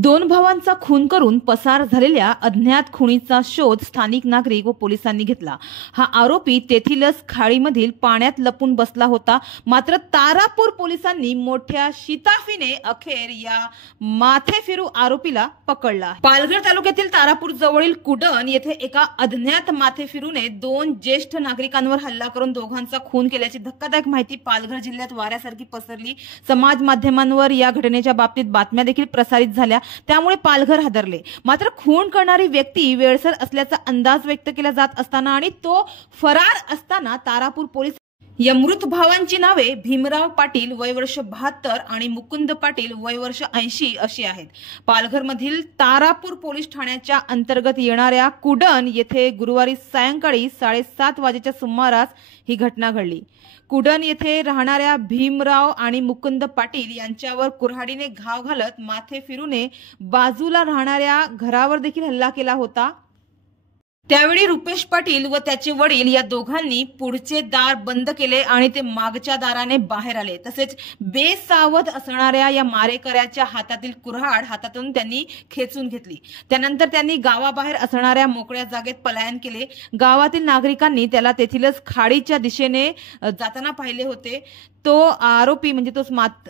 दोन भावांचा खून करून पसार झालेल्या अज्ञात खुनीचा शोध स्थानिक नागरिक व पोलिसांनी घेतला। हा आरोपी तेथीलच खाडीमधील पाण्यात लपून बसला होता। मात्र तारापूर पोलिसांनी मोठ्या शिताफीने अखेर या माथेफिरू आरोपीला पकडला। पालघर तालुक्यातील तारापूर जवळील कुडण येथे एका अज्ञात माथेफिरूने दोन ज्येष्ठ नागरिकांवर हल्ला करून दोघांचा खून केल्याची धक्कादायक माहिती पालघर जिल्ह्यात वाऱ्यासारखी पसरली। समाज माध्यमांवर या घटनेच्या बाबतीत बातम्या देखील प्रसारित झाल्या, त्यामुळे पालघर हादरले। मात्र खून करणारी व्यक्ती वेळसर असल्याचा अंदाज व्यक्त केला जात असताना आणि तो फरार असताना तारापूर पोलीस या मृत भावांची नावे भीमराव पाटील वय वर्ष 72 आणि मुकुंद पाटील वय वर्ष 80 अशी आहेत। पालघर मधील तारापूर पोलीस ठाण्याच्या अंतर्गत येणाऱ्या कुडण येथे गुरुवारी सायंकाळी 7:30 वाजेच्या सुमारास ही घटना घडली। कुडण येथे राहणाऱ्या भीमराव आणि मुकुंद पाटील यांच्यावर कुऱ्हाडीने घाव घालत माथेफिरूने बाजूला राहणाऱ्या घरावर देखील हल्ला केला होता। त्यावेळी रुपेश पाटील व त्याचे वडील या दोघांनी पुढचे दार बंद केले आणि ते मागच्या दाराने बाहेर आले। तसेच बेसावध असणाऱ्या या मारेकऱ्याच्या हातातील कुऱ्हाड हातातून त्यांनी खेचून घेतली। त्यानंतर त्यांनी गावाबाहेर असणाऱ्या मोकळ्या जागेत पलायन केले। गावातील नागरिकांनी त्याला तेथीलच खाडीच्या दिशेने जाताना पाहिले होते। तो आरोपी म्हणजे तो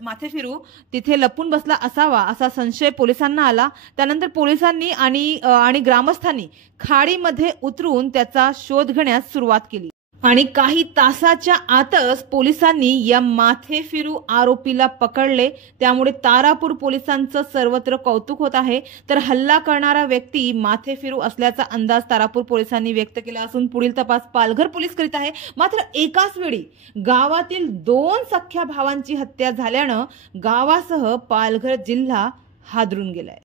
माथेफिरू तिथे लपून बसला असावा असा संशय पोलिसांना आला। त्यानंतर पोलिसांनी आणि ग्रामस्थांनी खाडीमध्ये उतरून त्याचा शोध घेण्यास सुरुवात केली आणि काही तासाच्या आतच पोलिसांनी या माथेफिरू आरोपीला पकडले। त्यामुळे तारापूर पोलिसांचं सर्वत्र कौतुक होत आहे। तर हल्ला करणारा व्यक्ती माथेफिरू असल्याचा अंदाज तारापूर पोलिसांनी व्यक्त केला असून पुढील तपास पालघर पोलीस करीत आहे। मात्र एकाच वेळी गावातील दोन सख्ख्या भावांची हत्या झाल्यानं गावासह पालघर जिल्हा हादरून गेलाय।